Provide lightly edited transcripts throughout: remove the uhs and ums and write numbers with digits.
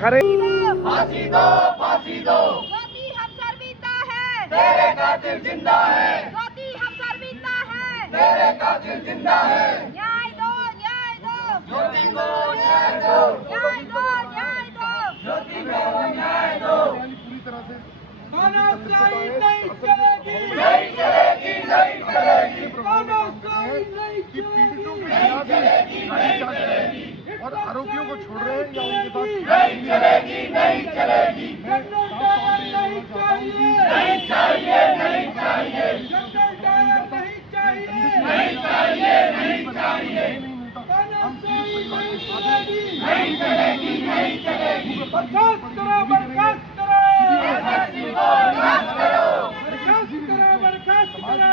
दिखा रहे। फांसी दो, फांसी दो। ज्योति हमसर बीता है, तेरे कातिल जिंदा है। ज्योति हमसर बीता है, तेरे कातिल जिंदा है। न्याय दो, न्याय दो, ज्योति को न्याय दो। न्याय दो, न्याय दो। ज्योति को न्याय दो। पूरी तरह से तानाशाही नहीं चलेगी, नहीं चलेगी, नहीं चलेगी। तानाशाही नहीं कि पीड़ितों के नहीं खिलाफ चलेगी, नहीं चलेगी। और आरोपियों को छोड़ रहे हैं या उनके नहीं साथ चलेगी, नहीं चलेगी। जनरल डायर नहीं चाहिए, नहीं चाहिए, नहीं चाहिए। जनरल डायर नहीं चाहिए, नहीं चाहिए, नहीं चाहिए। नहीं मिलता। तानाशाही नहीं चलेगी, नहीं चलेगी, नहीं चलेगी। बर्खास्त करो, बर्खास्त करो, एसएसपी को बर्खास्त करो। बर्खास्त करो, बर्खास्त करो,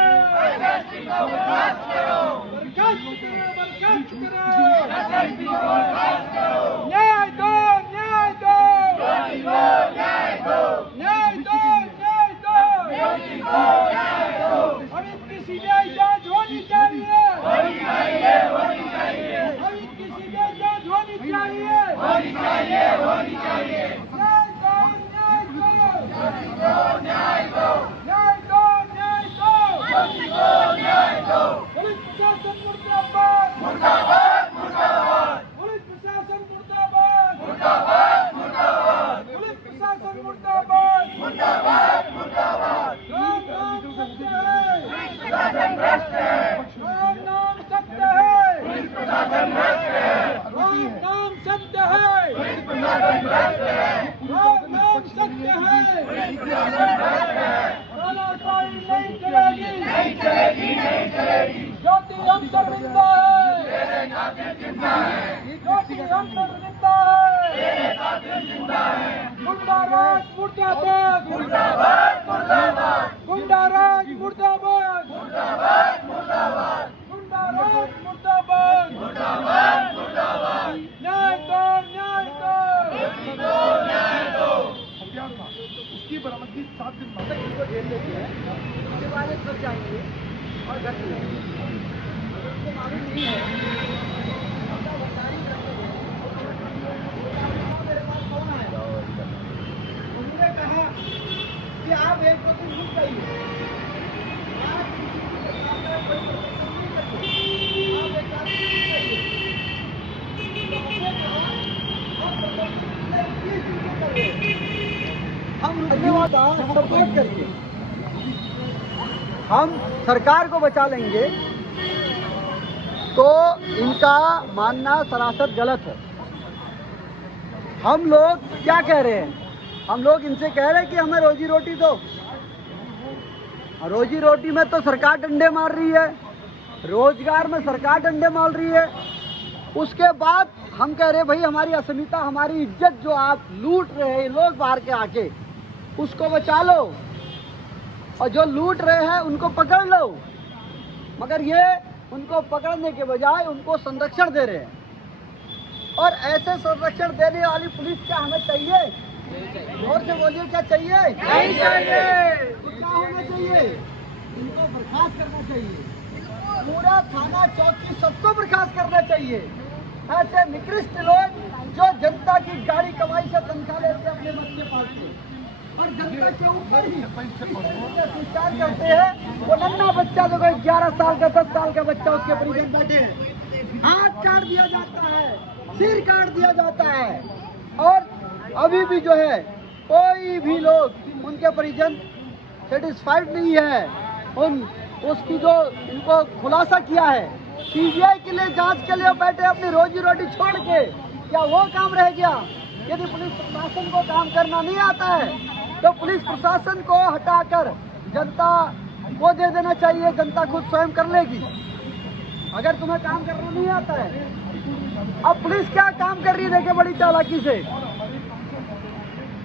एसएसपी को बर्खास्त करो। बर्खास्त करो, बर्खास्त करो। एसएसपी को बर्खास्त करो। न्याय दो, न्याय दो, ज्योति को न्याय दो। न्याय दो, न्याय दो। ज्योति को न्याय दो। अमित की सीबीआई जांच होनी चाहिए, होनी चाहिए, होनी चाहिए। अमित की सीबीआई जांच होनी चाहिए। होनी चाहिए, होनी चाहिए। न्याय दो, न्याय दो, ज्योति को न्याय दो। न्याय दो, न्याय दो। ज्योति को न्याय दो। पुलिस प्रशासन मुर्दाबाद, मुर्दाबाद, मुर्दाबाद। पुलिस प्रशासन मुर्दाबाद, मुर्दाबाद, मुर्दाबाद। पुलिस प्रशासन मुर्दाबाद। मुर्दाबाद, मुर्दाबाद। राम नाम सत्य है, पुलिस प्रशासन भ्रष्ट है। राम नाम सत्य है, पुलिस प्रशासन भ्रष्ट है। राम नाम सत्य है, पुलिस प्रशासन भ्रष्ट है। राम नाम सत्य है। पुलिस प्रशासन भ्रष्ट है। तानाशाही नहीं चलेगी, नहीं चलेगी, नहीं चलेगी। ज्योति हमसर जिंदा है, तेरे कातिल जिंदा है। ज्योति हमसर जिंदा है। तेरे कातिल जिंदा है। गुंडाराज मुर्दाबाद, मुर्दाबाद, मुर्दाबाद। गुंडाराज मुर्दाबाद, मुर्दाबाद, मुर्दाबाद। गुंडाराज मुर्दाबाद। मुर्दाबाद, मुर्दाबाद। न्याय दो, न्याय दो। ज्योति को न्याय दो। हथियार था, उसकी बरामदगी 7 दिन बाद। इनको जेल लेके है, उसके बाद एक सर जाएंगे और घर चले जाएंगे। उनको मालूम नहीं है, अपना भंडारी करेंगे। मेरे पास फोन आया, उन्होंने कहा कि आप एक दो दिन रुक जाइए, आप किसी के सामने कोई प्रदर्शन नहीं करिए, आप एक आध दिन रुक जाइए। तो हमने कहा आप प्रदर्शन पिछले 21 दिन से कर रहे हैं, हम धन्यवाद सपोर्ट करिए, हम सरकार को बचा लेंगे। तो इनका मानना सरासर गलत है। हम लोग क्या कह रहे हैं? हम लोग इनसे कह रहे हैं कि हमें रोजी रोटी दो। रोजी रोटी में तो सरकार डंडे मार रही है, रोजगार में सरकार डंडे मार रही है। उसके बाद हम कह रहे हैं भाई हमारी अस्मिता, हमारी इज्जत जो आप लूट रहे हैं लोग बाहर के आके, उसको बचा लो, और जो लूट रहे हैं उनको पकड़ लो। मगर ये उनको पकड़ने के बजाय उनको संरक्षण दे रहे हैं। और ऐसे संरक्षण देने वाली पुलिस क्या हमें चाहिए? जोर से बोलिए, क्या चाहिए? नहीं चाहिए। तो क्या होना चाहिए? इनको बर्खास्त करना चाहिए, पूरा थाना चौकी सबको बर्खास्त करना चाहिए। ऐसे निकृष्ट लोग जो जनता की गाड़ी कमाई से तनख्वाह लेते अपने बच्चे पालते और जनता के ऊपर ही शिष्टाचार करते हैं। वो नन्हा बच्चा जो 11 साल का 10 साल का बच्चा, उसके परिजन बैठे हैं, हाथ काट दिया जाता है, सिर काट दिया जाता है। और अभी भी जो है कोई भी लोग, उनके परिजन सेटिस्फाइड नहीं है। उसकी जो इनको खुलासा किया है, सीबीआई के लिए जांच के लिए बैठे अपनी रोजी रोटी छोड़ के, क्या वो काम रह गया? यदि पुलिस प्रशासन को काम करना नहीं आता है तो पुलिस प्रशासन को हटाकर जनता को दे देना चाहिए, जनता खुद स्वयं कर लेगी। अगर तुम्हें काम करना नहीं आता है, अब पुलिस क्या काम कर रही है देखिए बड़ी चालाकी से।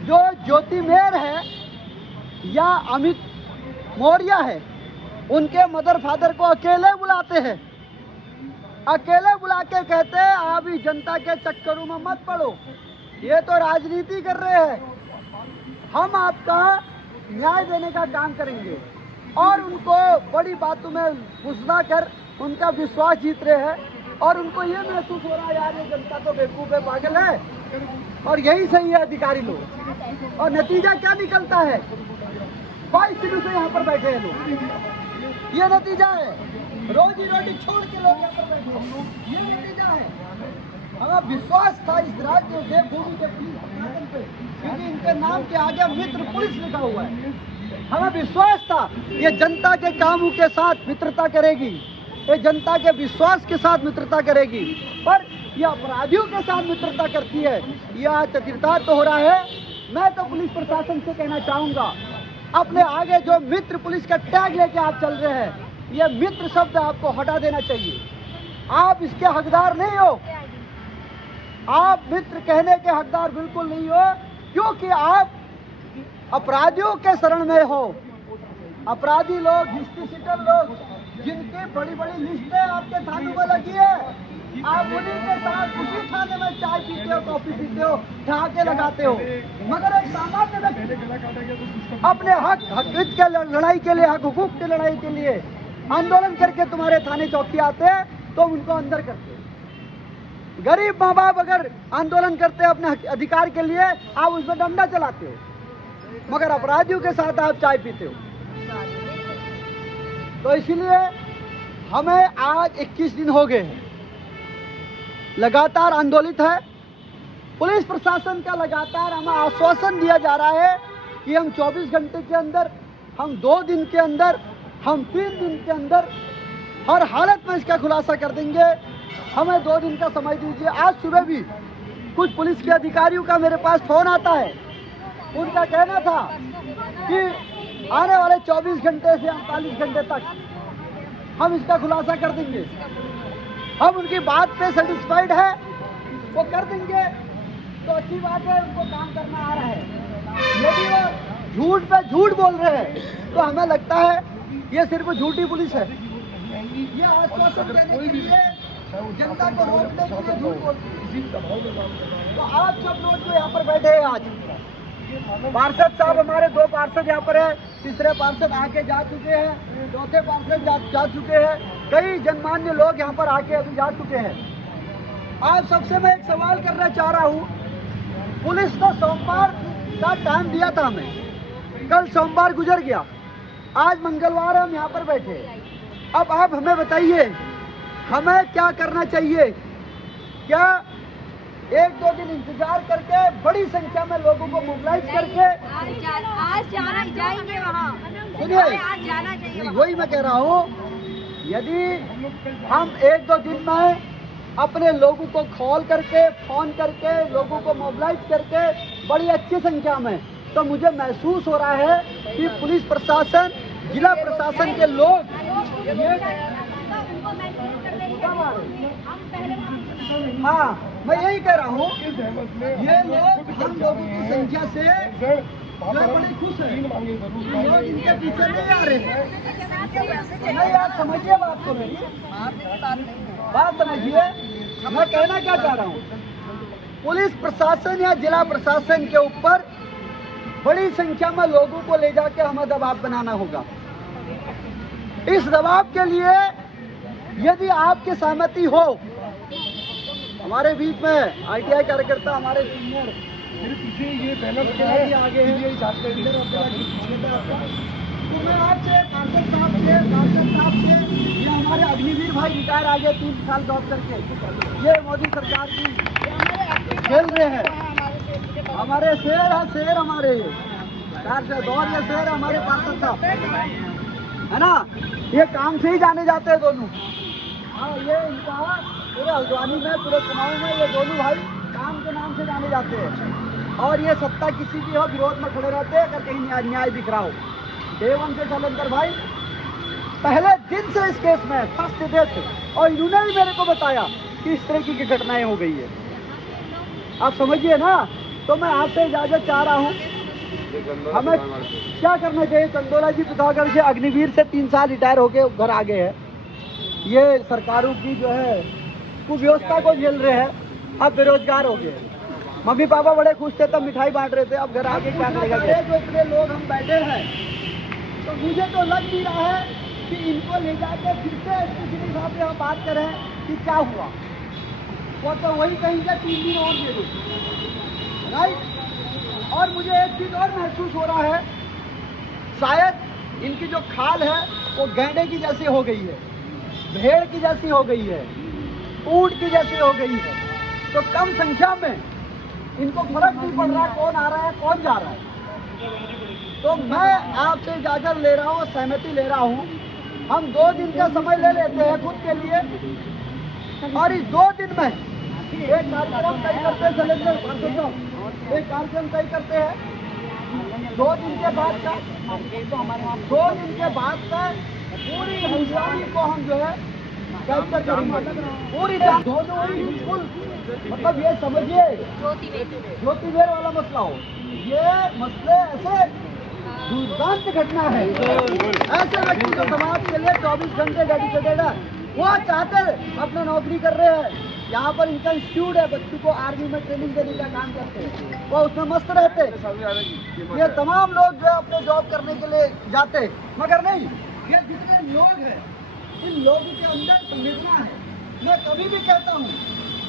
जो ज्योति मेहर है या अमित मौर्य है, उनके मदर फादर को अकेले बुलाते हैं, अकेले बुला के कहते हैं आप ही जनता के चक्करों में मत पड़ो, ये तो राजनीति कर रहे हैं, हम आपका न्याय देने का काम करेंगे। और उनको बड़ी बातों में घुसना कर उनका विश्वास जीत रहे हैं। और उनको ये महसूस हो रहा है यार ये जनता तो बेवकूफ़ है, पागल है, और यही सही है अधिकारी लोग। और नतीजा क्या निकलता है? 22 दिनों से यहाँ पर बैठे हैं लोग, ये नतीजा है। रोजी रोटी छोड़ के लोग यहाँ पर बैठे हैं, ये नतीजा है। हमें विश्वास था इस राज्य देवभूमि के पुलिस प्रशासन पे, क्योंकि इनके नाम के आगे मित्र पुलिस लिखा हुआ है। हमें विश्वास था ये जनता के कामों के साथ मित्रता करेगी, ये जनता के विश्वास के साथ मित्रता करेगी, पर ये अपराधियों के साथ मित्रता करती है। यह चरितार्थ हो रहा है। मैं तो पुलिस प्रशासन से कहना चाहूँगा, अपने आगे जो मित्र पुलिस का टैग लेके आप चल रहे हैं, ये मित्र शब्द आपको हटा देना चाहिए। आप इसके हकदार नहीं हो, आप मित्र कहने के हकदार बिल्कुल नहीं हो, क्योंकि आप अपराधियों के शरण में हो। अपराधी लोग, हिस्ट्री सीटर लोग, जिनकी बड़ी बड़ी लिस्टें आपके थानों में लगी है, आप उन्हीं के साथ उसी थाने में चाय पीते हो, कॉफी पीते हो, ठहाके लगाते हो। मगर एक सामान्य व्यक्ति अपने हक हित के लड़ाई के लिए, हक हुकूक की लड़ाई के लिए आंदोलन करके तुम्हारे थाने चौकी आते हैं, तो उनको अंदर करते हो। गरीब माँ बाप अगर आंदोलन करते हैं अपने अधिकार के लिए, आप उसमें डंडा चलाते हो, मगर अपराधियों के साथ आप चाय पीते हो। तो इसलिए हमें आज 21 दिन हो गए हैं, लगातार आंदोलित है। पुलिस प्रशासन का लगातार हमें आश्वासन दिया जा रहा है कि हम 24 घंटे के अंदर, हम 2 दिन के अंदर, हम 3 दिन के अंदर हर हालत में इसका खुलासा कर देंगे। हमें 2 दिन का समय दीजिए। आज सुबह भी कुछ पुलिस के अधिकारियों का मेरे पास फोन आता है, उनका कहना था कि आने वाले 24 घंटे से 48 घंटे तक हम इसका खुलासा कर देंगे। हम उनकी बात पे सेटिस्फाइड है, वो कर देंगे तो अच्छी बात है, उनको काम करना आ रहा है। यदि वो झूठ पे झूठ बोल रहे हैं तो हमें लगता है ये सिर्फ झूठी पुलिस है। ये आश्वासन देने के लिए, जनता को रोकने के लिए झूठ बोलती है। तो आप सब लोग जो यहाँ पर बैठे हैं, आज पार्षद साहब हमारे 2 पार्षद यहाँ पर है, तीसरे पार्षद आके जा चुके हैं, चौथे पार्षद जा चुके हैं, कई जनमान्य लोग यहाँ पर आके अभी जा चुके हैं। आज सबसे मैं एक सवाल करना चाह रहा हूँ, पुलिस को सोमवार का टाइम दिया था हमें, कल सोमवार गुजर गया, आज मंगलवार हम यहाँ पर बैठे। अब आप हमें बताइए हमें क्या करना चाहिए? क्या 1-2 दिन इंतजार करके बड़ी संख्या में लोगों को मोबिलाइज करके आज जाना जाएंगे वहाँ? सुनिए, आज जाना चाहिए। वही मैं कह रहा हूँ, यदि हम 1-2 दिन में अपने लोगों को कॉल करके, फोन करके, लोगों को मोबिलाइज करके बड़ी अच्छी संख्या में, तो मुझे महसूस हो रहा है कि पुलिस प्रशासन, जिला प्रशासन के लोग हाँ, मैं यही कह रहा हूँ, ये लोग हम लोगों की संख्या से जो बड़े खुश हैं, लोग इनके पीछे नहीं आ रहे हैं। नहीं, आप समझिए बात को, मेरी बात समझिए। मैं कहना क्या चाह रहा हूँ, पुलिस प्रशासन या जिला प्रशासन के ऊपर बड़ी संख्या में लोगों को ले जाके हमें दबाव बनाना होगा। इस दबाव के लिए यदि आपकी सहमति हो, हमारे बीच में ITI कार्यकर्ता, हमारे सीनियर ये बैनर आगे हैं, तो मैं आपसे पार्षद साहब से या हमारे अग्निवीर भाई रिटायर आ गए 3 साल जॉब करके, ये मोदी सरकार की खेल रहे हैं, हमारे शेर हमारे दौर, ये शेर हमारे पार्षद साहब है ना, ये काम से ही जाने जाते हैं दोनों। हाँ, ये इनका पूरे हल्द्वानी में, पूरे कुमाऊं में ये दोनों भाई काम के नाम से जाने जाते हैं, और ये सत्ता किसी की हो विरोध में खड़े रहते हैं अगर कहीं न्याय दिख रहा हो। देवन से शैलेंद्र भाई पहले दिन से इस केस में फर्स्ट डे थे, और इन्होंने भी मेरे को बताया कि इस तरह की घटनाएं हो गई है। आप समझिए ना। तो मैं आपसे इजाजत चाह रहा हूँ, हमें क्या करना चाहिए? चंदोला जी पिथौरागढ़ से अग्निवीर से 3 साल रिटायर होके घर आ गए हैं, ये सरकारों की जो है कुव्यवस्था को झेल रहे हैं, अब बेरोजगार हो गए। मम्मी पापा बड़े खुश थे, तब मिठाई बांट रहे थे, अब घर आके क्या करेगा? जो इतने लोग हम बैठे हैं, तो मुझे तो लग नहीं रहा है कि इनको ले जाके फिर से एसपी साहब से हम बात करें कि क्या हुआ। वो तो वही कहेंगे 3 दिन और दे दो। राइट। और मुझे एक चीज और महसूस हो रहा है, शायद इनकी जो खाल है वो गैंडे की जैसी हो गई है, भेड़ की जैसी हो गई है, ऊंट की जैसी हो गई है। तो कम संख्या में इनको फर्क नहीं पड़ रहा कौन आ रहा है कौन जा रहा है। तो मैं आपसे इजाजत ले रहा हूँ, सहमति ले रहा हूँ, हम 2 दिन का समय ले लेते हैं खुद के लिए, और इस 2 दिन में एक कार्यक्रम तय करते हैं, एक कार्यक्रम तय करते हैं 2 दिन के बाद का, 2 दिन के बाद का पूरी हंगामी को हम जो है कैप्चर करेंगे, पूरी दोनों ही बिल्कुल, मतलब ये समझिए ज्योतिवेर वाला मसला हो, ये मसले ऐसे दुर्दांत घटना है। ऐसे व्यक्ति जो समाज के लिए 24 घंटे डेडिकेटेड है, वो चाहते अपने नौकरी कर रहे हैं, यहाँ पर इनका इंस्टीट्यूट है, बच्चों को आर्मी में ट्रेनिंग देने का काम करते हैं, वो उसमें मस्त रहते। ये तमाम लोग जो है अपने जॉब करने के लिए जाते, मगर नहीं, ये जितने लोग हैं इन लोगों के अंदर संवेदना है। मैं कभी भी कहता हूँ,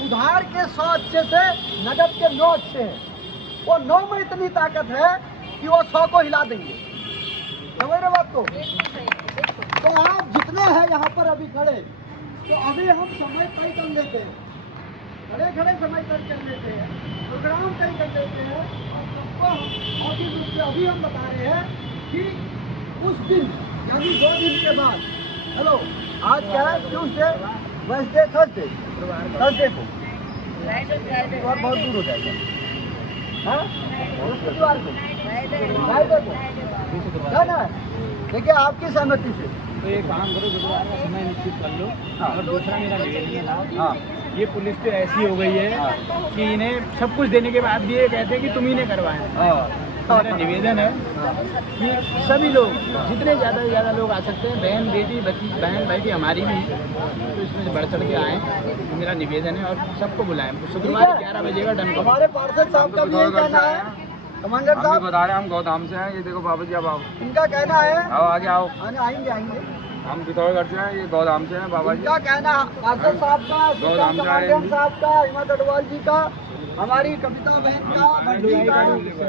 उधार के 100 अच्छे से नगद के 9 अच्छे हैं। वो 9 में इतनी ताकत है कि वो 100 को हिला देंगे। समझ रहे बात को? तो आप जितने हैं यहाँ पर अभी खड़े, तो अभी हम समय तय कर लेते हैं, खड़े खड़े समय तय कर लेते हैं, प्रोग्राम तय कर लेते हैं, और सबको ऑफिस रूप से अभी हम बता रहे हैं कि उस दिन यानी 2 दिन के बाद, हेलो आज क्या है, ट्यूसडे, वेडनेसडे, थर्सडे को और बहुत दूर हो जाएगा, हाँ शुक्रवार को, फ्राइडे को जाना है। देखिए आपकी सहमति से तो एक काम करो, शुक्रवार का समय निश्चित कर लो। और दूसरा मेरा निवेदन है, हाँ, ये पुलिस तो ऐसी हो गई है कि इन्हें सब कुछ देने के बाद भी ये कहते हैं कि तुम ही ने करवाए। मेरा निवेदन है कि सभी लोग, जितने ज़्यादा से ज़्यादा लोग आ सकते हैं, बहन बेटी बहन बेटी हमारी भी, तो इसमें बढ़ चढ़ के आएँ, तो मेरा निवेदन है। और सबको बुलाएं, शुक्रवार 11 बजे का डन करो। हमारे पार्षद साहब का भी यही कहना है, कमांडर साहब बता रहे हैं हम गौधाम से हैं, ये देखो बाबू जी अब आओ, इनका कहना है, आओ आगे आओ, आएंगे हम पिथौरागढ़ से हैं, ये गौधाम से हैं बाबा जी। इनका कहना पार्षद साहब का, कमांडेंट साहब का, हिम्मत अडवाल जी का, हमारी कविता बहन का, भट्टी का,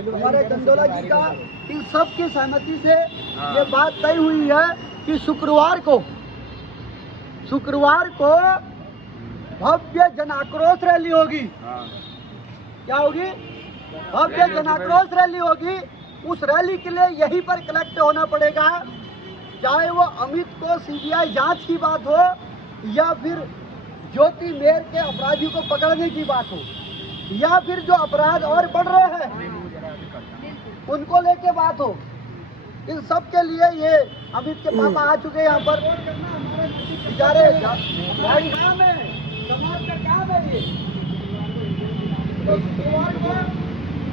हमारे चंदोला जी का, इन सब की सहमति से ये बात तय हुई है कि शुक्रवार को भव्य जन आक्रोश रैली होगी। क्या होगी? भव्य जन आक्रोश रैली होगी। उस रैली के लिए यहीं पर कलेक्ट होना पड़ेगा, चाहे वो अमित को सीबीआई जांच की बात हो या फिर ज्योति मेर के अपराधियों को पकड़ने की बात हो, या फिर जो अपराध और बढ़ रहे हैं उनको लेके बात हो। इन सब के लिए ये अमित के पापा आ चुके हैं यहाँ पर, बेचारे काम है, समाज का काम है ये। तो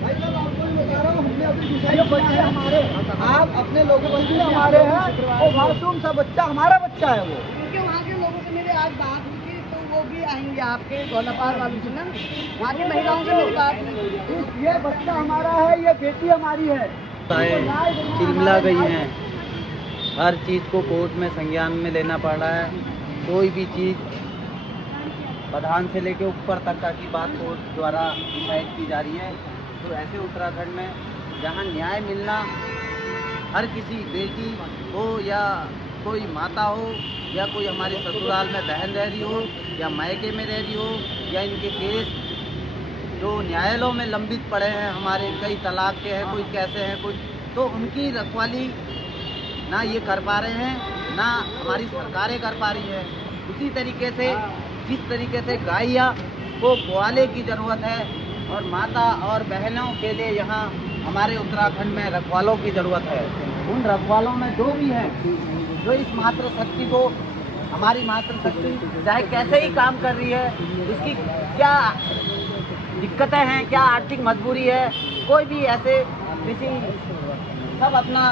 भाई साहब आपको भी बता रहा हूँ, हमने अभी बच्चे हमारे, आप अपने लोगों बच्चे हमारे हैं, वो मासूम सा बच्चा हमारा बच्चा है वो। क्योंकि वहाँ के लोगों से मेरे आज बात हुई थी, तो वो भी आएंगे आपके गोलापार वालों से ना, वहाँ की महिलाओं से मेरी बात हुई। ये बच्चा हमारा है, ये बेटी हमारी है। चिलमिला गई हैं, हर चीज़ को कोर्ट में संज्ञान में लेना पड़ रहा है। कोई भी चीज़ प्रधान से लेके ऊपर तक की बात कोर्ट द्वारा डिसाइड की जा रही है। तो ऐसे उत्तराखंड में जहां न्याय मिलना, हर किसी बेटी हो या कोई माता हो या कोई हमारे ससुराल में बहन रह रही हो या मायके में रह रही हो, या इनके केस जो न्यायालयों में लंबित पड़े हैं, हमारे कई तलाक के हैं, कोई कैसे हैं, कोई, तो उनकी रखवाली ना ये कर पा रहे हैं, ना हमारी सरकारें कर पा रही है। उसी तरीके से जिस तरीके से गाइया को ग्वाले की ज़रूरत है और माता और बहनों के लिए यहाँ हमारे उत्तराखंड में रखवालों की ज़रूरत है, उन रखवालों में जो भी हैं, जो इस मातृशक्ति को, हमारी मातृशक्ति चाहे कैसे ही काम कर रही है, उसकी क्या दिक्कतें हैं, क्या आर्थिक मजबूरी है, कोई भी ऐसे किसी, सब अपना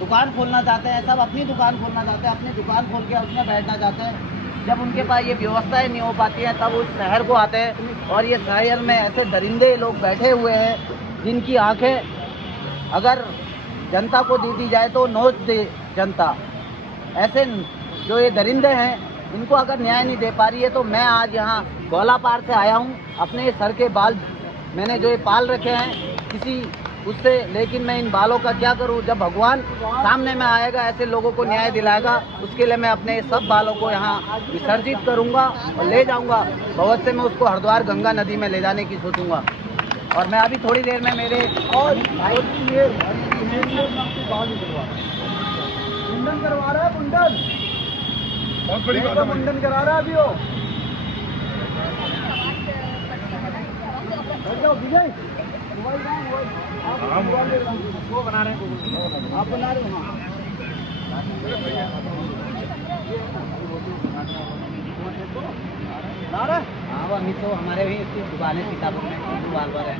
दुकान खोलना चाहते हैं, सब अपनी दुकान खोलना चाहते हैं, अपनी दुकान खोल के उसमें बैठना चाहते हैं। जब उनके पास ये व्यवस्थाएं नहीं हो पाती हैं, तब उस शहर को आते हैं, और ये शहर में ऐसे दरिंदे लोग बैठे हुए हैं जिनकी आंखें अगर जनता को दे दी जाए तो नोच दे जनता। ऐसे जो ये दरिंदे हैं, इनको अगर न्याय नहीं दे पा रही है, तो मैं आज यहाँ गोलापार से आया हूँ अपने सर के बाल मैंने जो ये पाल रखे हैं किसी उससे, लेकिन मैं इन बालों का क्या करूं? जब भगवान सामने में आएगा, ऐसे लोगों को न्याय दिलाएगा, उसके लिए मैं अपने सब बालों को यहाँ विसर्जित करूंगा और ले जाऊंगा। भविष्य से मैं उसको हरिद्वार गंगा नदी में ले जाने की सोचूंगा। और मैं अभी थोड़ी देर में मेरे और मुंडन करवा रहा है, मुंडन बहुत बड़ी तो मुंडन करा रहा है अभी वो। विजय वो बना रहे हैं, आप बना रहे हो? हाँ हाँ, वो अभी तो हमारे भी इसकी दुकानें सीतापुर में बाल बाल है।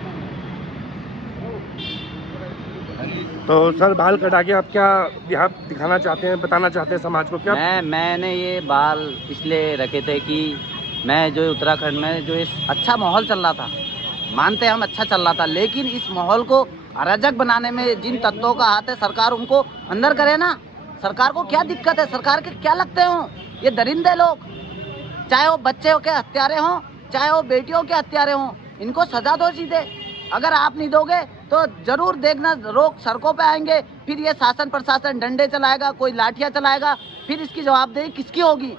तो सर बाल कटा के आप क्या यहाँ दिखाना चाहते हैं, बताना चाहते हैं समाज को क्या? मैंने ये बाल इसलिए रखे थे कि मैं जो उत्तराखंड में जो इस अच्छा माहौल चल रहा था, मानते हैं हम अच्छा चल रहा था, लेकिन इस माहौल को अराजक बनाने में जिन तत्वों का हाथ है, सरकार उनको अंदर करे ना। सरकार को क्या दिक्कत है? सरकार के क्या लगते हो ये दरिंदे लोग? चाहे वो बच्चे के हत्यारे हों, चाहे वो बेटियों के हत्यारे हों, इनको सजा दो सीधे। अगर आप नहीं दोगे तो जरूर देखना, लोग सड़कों पे आएंगे, फिर ये शासन प्रशासन डंडे चलाएगा, कोई लाठियां चलाएगा, फिर इसकी जवाबदेही किसकी होगी?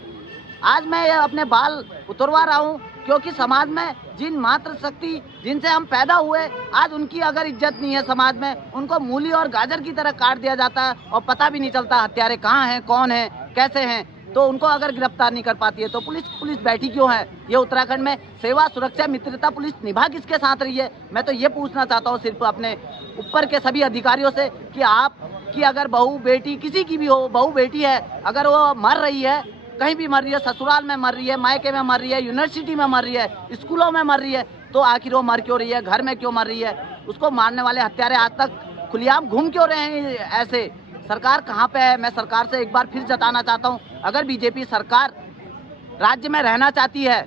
आज मैं ये अपने बाल उतरवा रहा हूँ क्योंकि समाज में जिन मातृ शक्ति जिनसे हम पैदा हुए, आज उनकी अगर इज्जत नहीं है समाज में, उनको मूली और गाजर की तरह काट दिया जाता है और पता भी नहीं चलता हत्यारे कहाँ हैं, कौन है, कैसे हैं, तो उनको अगर गिरफ्तार नहीं कर पाती है तो पुलिस बैठी क्यों है? ये उत्तराखंड में सेवा सुरक्षा मित्रता पुलिस निभा किसके साथ रही है? मैं तो ये पूछना चाहता हूँ सिर्फ अपने ऊपर के सभी अधिकारियों से कि आप की अगर बहू बेटी किसी की भी हो, बहू बेटी है, अगर वो मर रही है, कहीं भी मर रही है, ससुराल में मर रही है, मायके में मर रही है, यूनिवर्सिटी में मर रही है, स्कूलों में मर रही है, तो आखिर वो मर क्यों रही है? घर में क्यों मर रही है? उसको मारने वाले हत्यारे आज तक खुलेआम घूम क्यों रहे हैं ऐसे? सरकार कहाँ पे है? मैं सरकार से एक बार फिर जताना चाहता हूँ, अगर बीजेपी सरकार राज्य में रहना चाहती है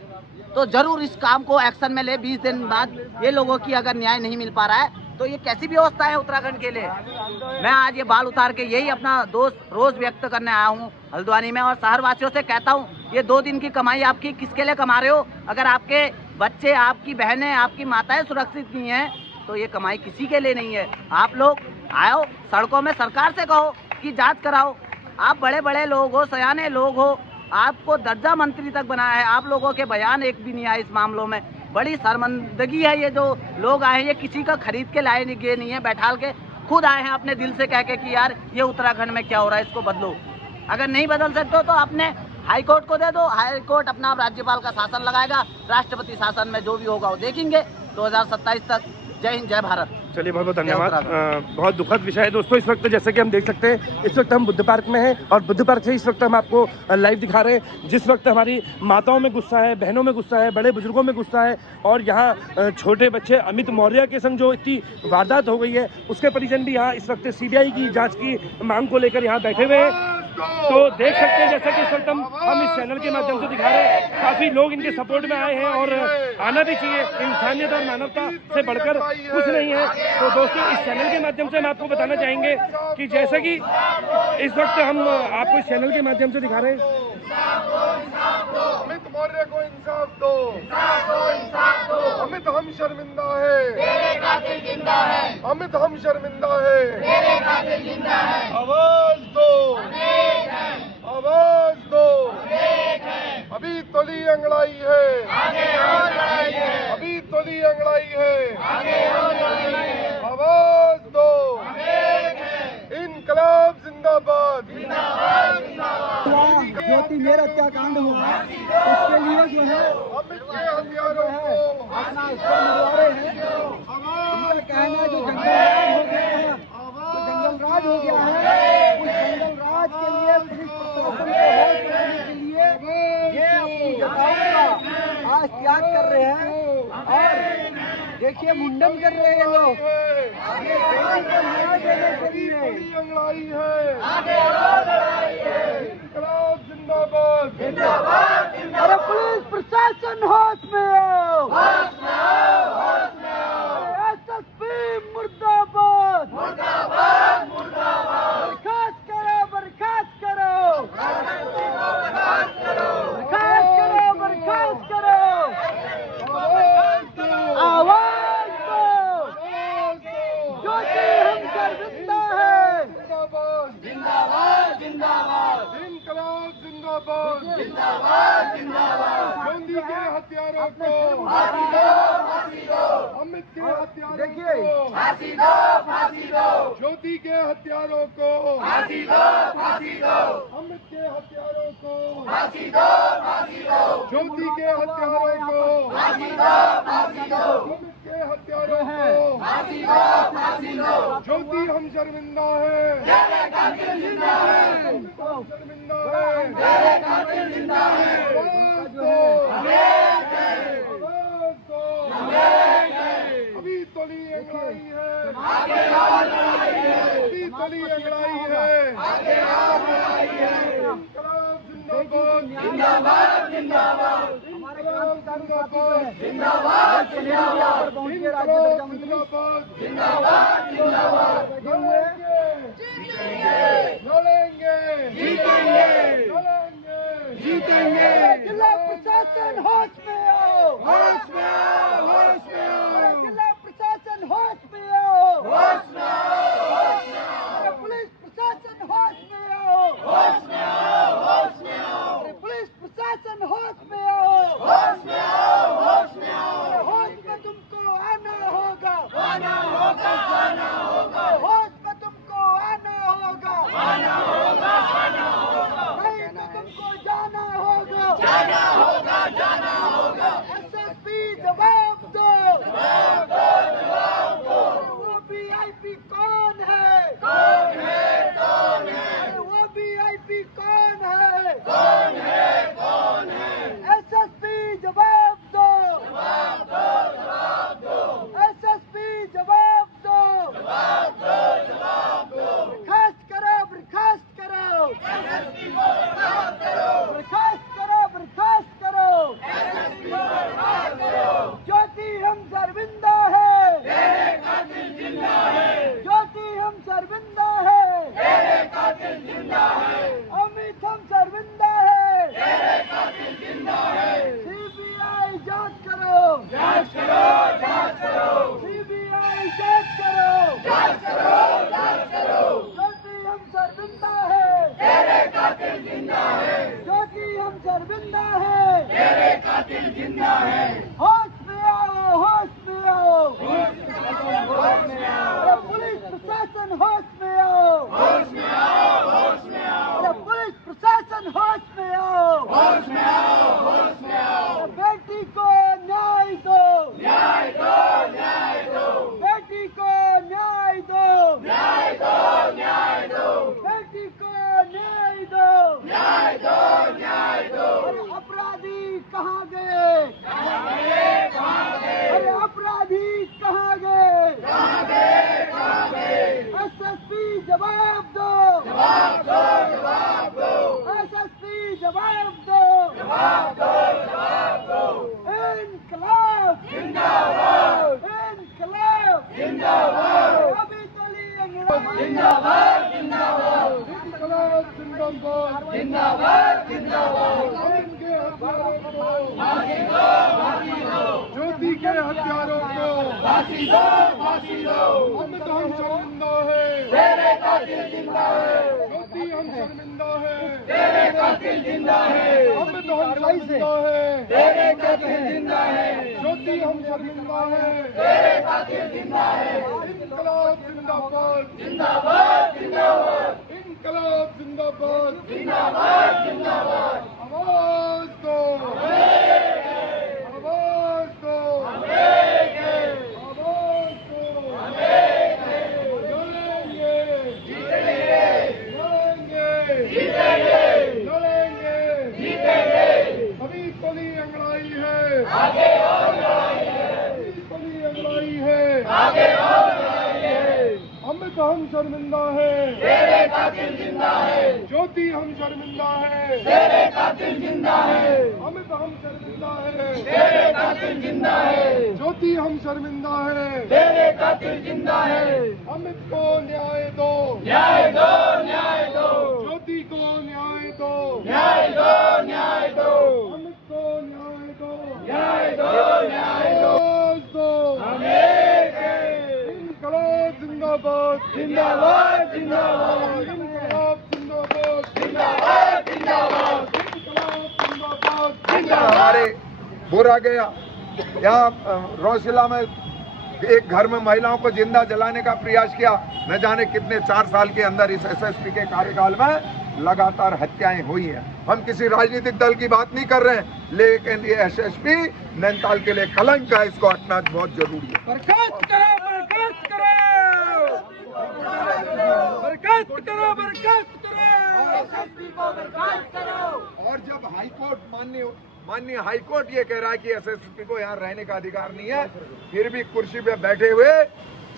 तो जरूर इस काम को एक्शन में ले। 20 दिन बाद ये लोगों की अगर न्याय नहीं मिल पा रहा है तो ये कैसी व्यवस्था है उत्तराखंड के लिए? मैं आज ये बाल उतार के यही अपना रोज व्यक्त करने आया हूँ हल्द्वानी में, और शहर वासियों से कहता हूँ, ये 2 दिन की कमाई आपकी किसके लिए कमा रहे हो? अगर आपके बच्चे, आपकी बहनें, आपकी माताएं सुरक्षित नहीं है तो ये कमाई किसी के लिए नहीं है। आप लोग आओ सड़कों में, सरकार से कहो कि जांच कराओ। आप बड़े बड़े लोग हो, सयाने लोग हो, आपको दर्जा मंत्री तक बनाया है, आप लोगों के बयान एक भी नहीं आए इस मामलों में। बड़ी शर्मिंदगी है। ये जो लोग आए हैं ये किसी का खरीद के लाए नहीं है, बैठाल के खुद आए हैं अपने दिल से कह के कि यार ये उत्तराखंड में क्या हो रहा है, इसको बदलो। अगर नहीं बदल सकते हो तो अपने हाई कोर्ट को दे दो, हाई कोर्ट अपना राज्यपाल का शासन लगाएगा, राष्ट्रपति शासन में जो भी होगा वो देखेंगे 2027 तक। जय हिंद, जय भारत। चलिए बहुत बहुत धन्यवाद। बहुत दुखद विषय है दोस्तों। इस वक्त जैसे कि हम देख सकते हैं, इस वक्त हम बुद्ध पार्क में हैं और बुद्ध पार्क से इस वक्त हम आपको लाइव दिखा रहे हैं। जिस वक्त हमारी माताओं में गुस्सा है, बहनों में गुस्सा है, बड़े बुजुर्गों में गुस्सा है, और यहाँ छोटे बच्चे अमित मौर्य के संग जो इतनी वारदात हो गई है उसके परिजन भी यहाँ इस वक्त CBI की जाँच की मांग को लेकर यहाँ बैठे हुए हैं। तो देख सकते हैं जैसा कि इस वक्त हम इस चैनल के माध्यम से दिखा रहे हैं, काफ़ी लोग इनके सपोर्ट में आए हैं और आना भी चाहिए। इंसानियत और मानवता से बढ़कर कुछ नहीं है। तो दोस्तों इस चैनल के माध्यम से हम आपको बताना चाहेंगे कि जैसे कि इस वक्त हम आपको इस चैनल के माध्यम से दिखा रहे हैं, अमित मौर्य को इंसाफ दो, अमित हम शर्मिंदा है, अमित हम शर्मिंदा है, आवाज दो, आवाज दो, अभी तोली अंगड़ाई है, अभी तोली अंगड़ाई है, आवाज दो, इनकलाब जिंदाबाद, ज्योति मेर हत्याकांड हुआ उसके लिए जो है अमित के हथियारों को अपना मरवा रहे हैं। उनका कहना है जो जंगल राज हो गया है, उस जंगल राज के लिए पुलिस प्रशासन को होल्ड करने के लिए ये अपनी जगहों का आज त्याग कर रहे हैं। और देखिए मुंडन कर रहे हैं लोग, ये बेटी को न्याय देने के लिए अंगड़ाई है, इनकलाब जिंदाबाद, अरे पुलिस प्रशासन होश में आओ, SSP मुर्दाबाद, बर्खास्त करो, बर्खास्त करो, बर्खास्त करो, बर्खास्त करो, आवाज हत्यारों अपने को सिर फांसी दो। अमित के हत्यारों देखिए। को ज्योति के हत्यारों को अमित के हत्यारों को ज्योति के हत्यारों को अमित के हत्यारों को ज्योति हम शर्मिंदा है शर्मिंदा है अभी तली अंगड़ाई है अभी तली अंगड़ाई है इंकलाब जिंदाबाद हमारे क्रांतिकारी साथी जो है जिंदाबाद पहुंचिए राज्य दर्जा मंत्री लड़ेंगे जीतेंगे जिला प्रशासन होश में आओ होश में आओ जिला प्रशासन होश में आओ अरे पुलिस प्रशासन होश में आओ अरे पुलिस प्रशासन होश में आओ अरे होश में तुमको आना होगा होश में तुमको आना होगा नहीं तो तुमको जाना होगा एसएसपी जवाब दो वो वीआईपी कौन है वो वीआईपी कौन है एसएसपी जवाब दो एसएसपी जवाब दो बर्खास्त करो बर्खास्त करो ज्योति हम शर्मिंदा है ज्योति हम शर्मिंदा है अमित हम शर्मिंदा है सीबीआई जांच करो सीबीआई जांच करो ज्योति हम शर्मिंदा है ज्योति हम शर्मिंदा है होश में आओ अरे पुलिस प्रशासन होश में आओ अरे पुलिस प्रशासन होश में आओ अरे बेटी को न्याय दो बेटी को न्याय दो बेटी को न्याय दो अरे अपराधी कहाँ गए अरे अपराधी कहाँ गए एसएसपी जवाब दो एसएसपी जवाब दो इनकलाब अभी तली अंग्रेजी इंकलाब जिंदाबाद उनके हत्यारों को ज्योति के हत्यारों को अमित हम शर्मिंदा है ज्योति हम शर्मिंदा है अमित हम शर्मिंदा है ज्योति हम शर्मिंदा है इंकलाब जिंदाबाद इंकलाब जिंदाबाद आवाज दो लड़ेंगे अभी तली अंगड़ाई है अमित हम शर्मिंदा है ज्योति हम शर्मिंदा है अमित हम शर्मिंदा है ज्योति हम शर्मिंदा है अमित को न्याय दो ज्योति को न्याय दो अमित को न्याय दो इंकलाब जिंदाबाद इंकलाब जिंदाबाद हमारे बोरा गया, यहाँ रोशिला में एक घर में महिलाओं को जिंदा जलाने का प्रयास किया। न जाने कितने 4 साल के अंदर इस एसएसपी के कार्यकाल में लगातार हत्याएं हुई हैं। हम किसी राजनीतिक दल की बात नहीं कर रहे हैं, लेकिन ये एसएसपी नैनीताल के लिए कलंक है, इसको हटना बहुत जरूरी है। बर्खास्त करो, बर्खास्त करो, बर्खास्त करो, बर्खास्त करो। और जब हाईकोर्ट माननीय हाईकोर्ट ये कह रहा है कि एसएसपी को यहाँ रहने का अधिकार नहीं है, फिर भी कुर्सी पे बैठे हुए,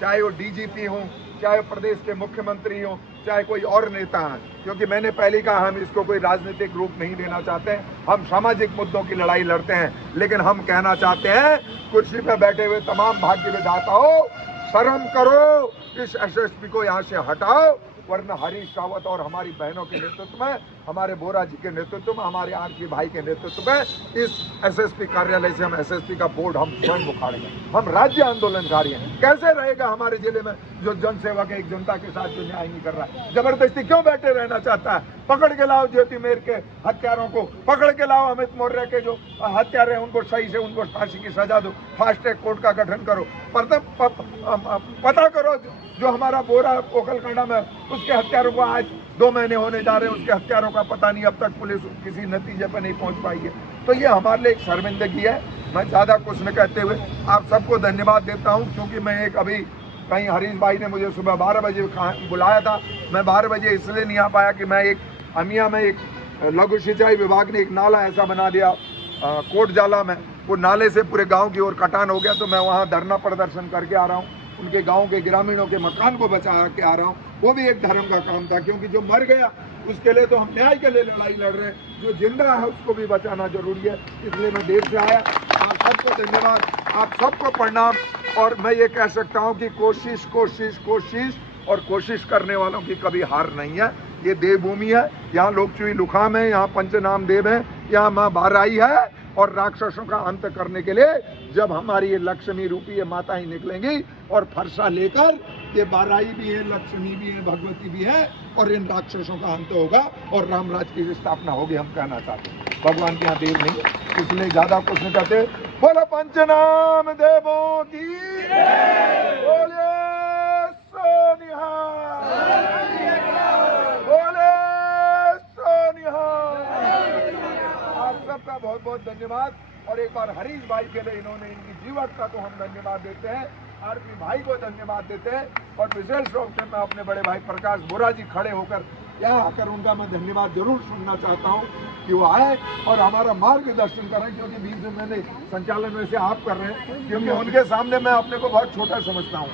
चाहे वो डीजीपी हो, चाहे प्रदेश के मुख्यमंत्री हो, चाहे कोई और नेता है, क्योंकि मैंने पहले कहा हम इसको कोई राजनीतिक रूप नहीं देना चाहते हैं, हम सामाजिक मुद्दों की लड़ाई लड़ते हैं, लेकिन हम कहना चाहते हैं कुर्सी पे बैठे हुए तमाम भाग्य विधाताओं, शर्म करो, इस एसएसपी को यहाँ से हटाओ, वरना हरीश रावत और हमारी बहनों के नेतृत्व में, हमारे बोरा जी के नेतृत्व में, हमारे आरपी भाई के नेतृत्व में इस एसएसपी कार्यालय से हम एसएसपी का बोर्ड हम स्वयं उखाड़ेंगे। हम राज्य आंदोलनकारी हैं। कैसे रहेगा हमारे जिले में जो जनसेवक एक जनता के साथ जो न्याय नहीं कर रहा है, जबरदस्ती क्यों बैठे रहना चाहता है? पकड़ के लाओ ज्योति मेर के हत्यारों को, पकड़ के लाओ अमित मौर्य के जो हत्यारे उनको सही से उनको फांसी की सजा दो, फास्ट ट्रैक कोर्ट का गठन करो, पता करो जो हमारा बोरा ओखलकांडा में उसके हत्यारों को आज 2 महीने होने जा रहे हैं, उसके हत्यारों का पता नहीं, अब तक पुलिस किसी नतीजे पर नहीं पहुंच पाई है। तो ये हमारे लिए एक शर्मिंदगी है। मैं ज़्यादा कुछ न कहते हुए आप सबको धन्यवाद देता हूं, क्योंकि मैं एक अभी कहीं हरीश भाई ने मुझे सुबह 12 बजे बुलाया था, मैं 12 बजे इसलिए नहीं आ पाया कि मैं एक अमिया में एक लघु सिंचाई विभाग ने एक नाला ऐसा बना दिया कोटजाला में, वो नाले से पूरे गाँव की ओर कटान हो गया, तो मैं वहाँ धरना प्रदर्शन करके आ रहा हूँ, उनके गांव के ग्रामीणों के मकान को बचा के आ रहा हूँ। वो भी एक धर्म का काम था, क्योंकि जो मर गया उसके लिए तो हम न्याय के लिए लड़ाई लड़ रहे हैं, जो जिंदा है उसको भी बचाना जरूरी है, इसलिए मैं देर से आया। आप सबको धन्यवाद, आप सबको प्रणाम। और मैं ये कह सकता हूँ कि कोशिश कोशिश कोशिश और कोशिश करने वालों की कभी हार नहीं है। ये देवभूमि है, यहाँ लोकचुई लुखाम है, यहाँ पंचनाम देव है, यहाँ माँ बाराई है, और राक्षसों का अंत करने के लिए जब हमारी ये लक्ष्मी रूपी ये माता ही निकलेंगी और फरसा लेकर, ये बाराई भी है, लक्ष्मी भी है, भगवती भी है, और इन राक्षसों का अंत होगा और रामराज की स्थापना होगी। हम कहना चाहते हैं भगवान के यहाँ देव नहीं, इसलिए ज्यादा कुछ नहीं कहते। बोलो पंचनाम देवों की, बोले सोनिहार, बोले सोनिहार। आप सबका बहुत बहुत धन्यवाद। और एक बार हरीश भाई के लिए, इन्होंने इनकी जीवटता को हम धन्यवाद देते हैं, आरपी भाई को धन्यवाद देते हैं, और विशेष रूप से मैं अपने बड़े भाई प्रकाश बोरा जी खड़े होकर यहाँ आकर उनका मैं धन्यवाद जरूर सुनना चाहता हूँ कि वो आए और हमारा मार्गदर्शन करें, क्योंकि बीच में मैंने संचालन में से आप कर रहे हैं, क्योंकि उनके सामने मैं अपने को बहुत छोटा समझता हूँ।